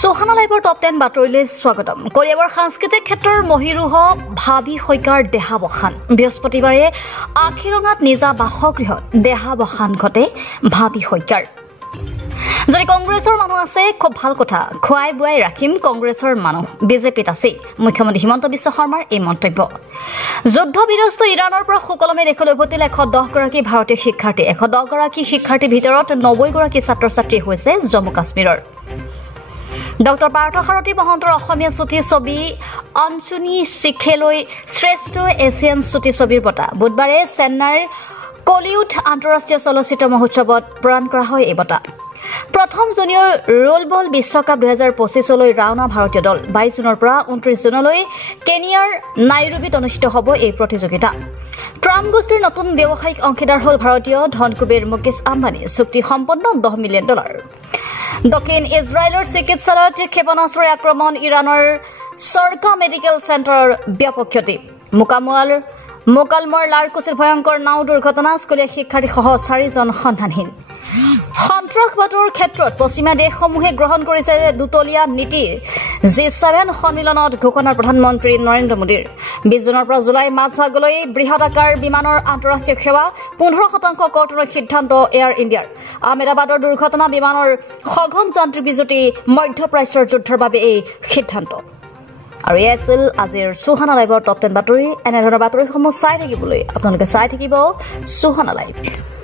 Sohana লাইভৰ top 10 বাতৰিলৈ স্বাগতম। কলিয়াবৰ সাংস্কৃতিক ক্ষেত্ৰৰ মহিৰুহ ভাবি শইকাৰ দেহাবসান। বৃহস্পতিবাৰে আখিৰঙাত নিজা বাসগৃহত দেহাবসান ঘটে ভাবি শইকাৰ। যদি কংগ্ৰেছৰ মানুহ আছে খুব ভাল কথা, খুৱাই বুৱাই ৰাখিম কংগ্ৰেছৰ মানুহ, বিজেপিত আছে মুখ্যমন্ত্ৰী হিমন্ত বিশ্ব শৰ্মাৰ এই মন্তব্য। যুদ্ধ বিধ্বস্ত ইৰাণৰ পৰা সুকলমে দেশলৈ উভতিল 110 গৰাকী ভাৰতীয় শিক্ষাৰ্থী। 110 গৰাকী শিক্ষাৰ্থীৰ ভিতৰত 90 গৰাকী ছাত্ৰ ছাত্ৰী হৈছে জম্মু কাশ্মীৰৰ। ডক্টৰ পাৰ্থ সাৰথী মহন্তৰ অসমীয়া চুটি ছবি অঞ্চুনী শিখেলৈ শ্ৰেষ্ঠ এছিয়ান চুটি ছবিৰ বঁটা বুধবাৰে চেন্নাইৰ কলিউড আন্তঃৰাষ্ট্ৰীয় চলচ্চিত্ৰ মহোৎসৱত প্ৰদান কৰা হয়। এই বঁটা প্ৰথম জুনিয়ৰ ৰোল বল বিশ্বকাপ 2025লৈ ৰাওনা ভাৰতীয় দল। 22 জুনৰ পৰা 29 জুনলৈ কেনিয়াৰ নাইৰোবিত অনুষ্ঠিত হ'ব এই প্ৰতিযোগিতা। ট্ৰাম্প গোষ্ঠীৰ নতুন ব্যৱসায়িক অংশীদাৰ হ'ল ভাৰতীয় ধনকুবেৰ মুকেশ আম্বানী। চুক্তি সম্পন্ন $10 মিলিয়ন। দক্ষিণ ইজৰাইলৰ চিকিৎসালয়ত ক্ষেপণাস্ত্ৰৰ আক্ৰমণ, ইৰাণৰ চৰকা মেডিকেল চেণ্টাৰৰ ব্যাপক ক্ষতি। মোকালমৰ লাৰকুচিত ভয়ংকৰ নাও দুৰ্ঘটনা, স্কুলীয়া শিক্ষাৰ্থীসহ 4 জন সন্ধানহীন। সন্ত্ৰাসবাদৰ ক্ষেত্ৰত পশ্চিমীয়া দেশসমূহে গ্ৰহণ কৰিছে দুতলীয়া নীতি। G7 সন্মিলনত ঘোষণা প্ৰধানমন্ত্ৰী নৰেন্দ্ৰ মোদীৰ। 20 জুনৰ পৰা জুলাই মাজভাগলৈ বৃহৎ আকাৰ বিমানৰ আন্তঃৰাষ্ট্ৰীয় সেৱা 15% কৰ্তনৰ সিদ্ধান্ত এয়াৰ ইণ্ডিয়াৰ। আহমেদাবাদৰ দুৰ্ঘটনা, বিমানৰ সঘন যান্ত্ৰিক বিজুতি, মধ্যপ্ৰাচ্যৰ যুদ্ধৰ বাবে এই সিদ্ধান্ত। আৰু এই আছিল আজিৰ সোহানা লাইভৰ টপ 10 বাতৰি। এনেধৰণৰ বাতৰিসমূহ চাই থাকিবলৈ আপোনালোকে চাই থাকিব সোহানা লাইভ।